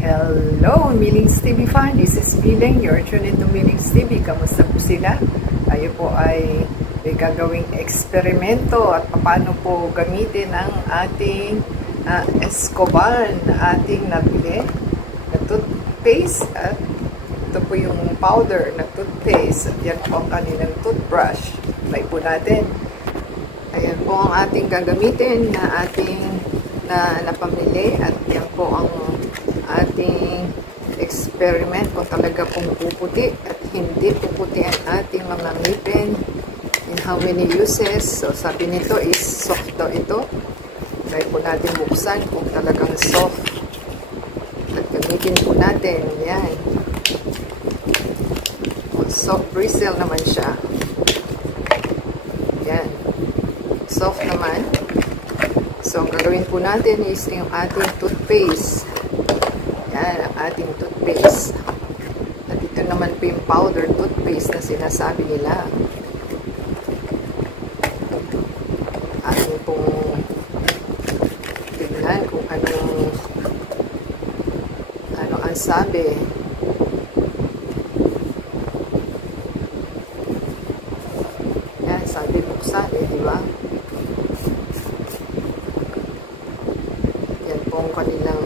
Hello, Millings TV fan. This is Milling. You're tuned into Millings TV. Kamusta po sila? Tayo po ay may gagawing eksperimento at paano po gamitin ang ating Escoban na ating nabili na toothpaste at ito po yung powder na toothpaste at yan po ang kanilang toothbrush. Try po natin. Ayan po ang ating gagamitin na ating napamili at yan po ang ating experiment kung talaga pong puputi at hindi puputi ang ating mga ngipin in how many uses. So sabi nito is soft daw ito. Try po natin buksan kung talagang soft at gamitin po natin yan. Soft bristle naman siya. Yan, soft naman. So ang gagawin po natin is yung ating toothpaste. Yan, ang ating toothpaste. At ito naman po yung powder toothpaste na sinasabi nila. Ating pong tignan kung ano ang sabi. Yan, sabi buksan di ba? Yan po ang kanilang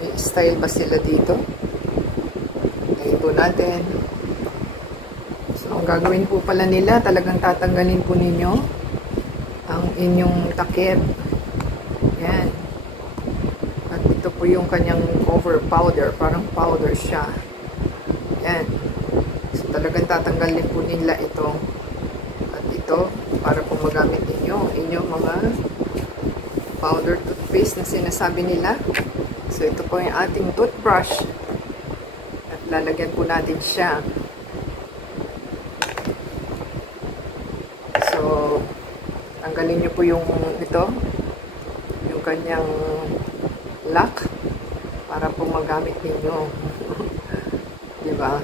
may style ba sila dito? Ngayon po natin. So, ang gagawin po pala nila, talagang tatanggalin po ninyo ang inyong takip. Yan. At ito po yung kanyang cover powder. Parang powder siya. Yan. So, talagang tatanggalin po nila ito. At ito, para po magamit ninyo inyong mga powder toothpaste na sinasabi nila. So, ito po yung ating toothbrush. At lalagyan po natin siya. So, tanggalin nyo po yung ito. Yung kanyang lock. Para po magamit ninyo. Diba?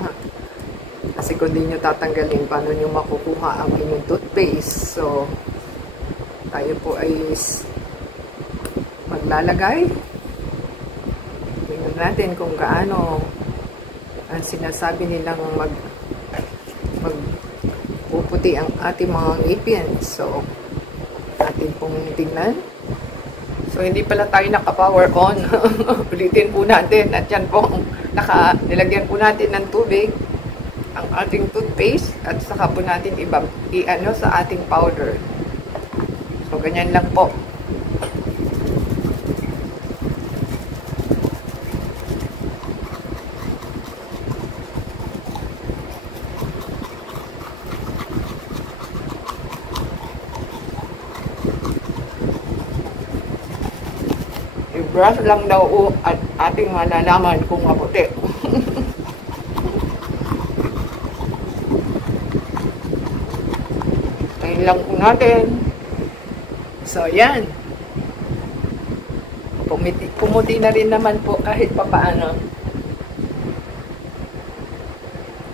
Kasi kung di nyo tatanggalin, paano nyo makukuha ang inyong toothpaste? So, tayo po ay maglalagay. Tingnan natin kung gaano ang sinasabi nilang magpuputi ang ating mga ngipin. So, atin pong tingnan. So, hindi pala tayo naka-power on. Ulitin po natin. At yan po, nilagyan po natin ng tubig ang ating toothpaste at saka po natin i-ano sa ating powder. So, ganyan lang po. I-brush lang daw at ating malalaman kung maputi. Ngayon lang po natin. So, yan. Pumuti na rin naman po kahit papaano.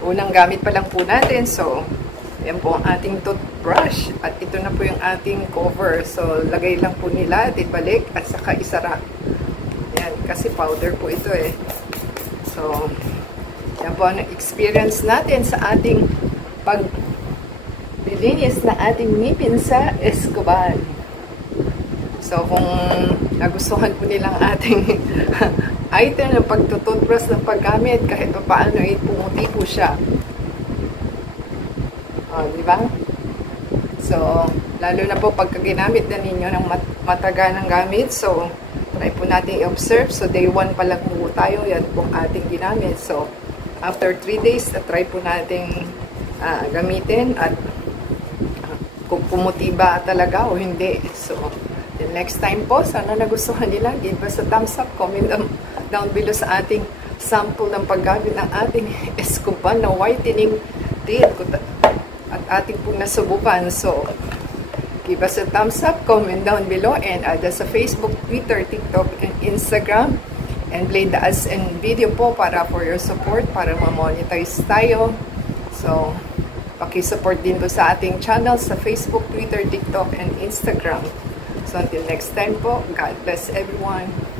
Unang gamit pa lang po natin. So, yan po ang ating toothbrush. At ito na po yung ating cover. So, lagay lang po nila, ibalik, at saka isara. Yan, kasi powder po ito eh. So, yan po ang experience natin sa ating paglilinis na ating ngipin sa Escoban. So, kung nagustuhan po nilang ating item ng pagtutoothbrush ng paggamit, kahit pa paano ay pumuti po siya. O, di ba? So, lalo na po pagka ginamit na ninyo ng matagal ng gamit. So, try po natin i-observe. So, day 1 pa lang po tayo. Yan po ang ating ginamit. So, after 3 days, try po natin gamitin at kung pumuti ba talaga o hindi. So, the next time po, sana nagustuhan nila. Give us a thumbs up. Comment down below sa ating sample ng paggamit ng ating Escoban na whitening teeth at ating pong nasubukan. So, Give us a thumbs up, comment down below, and add us sa Facebook, Twitter, TikTok, and Instagram. And play the ads and video po para for your support, para ma-monetize tayo. So, paki-support din po sa ating channel sa Facebook, Twitter, TikTok, and Instagram. So, until next time po, God bless everyone.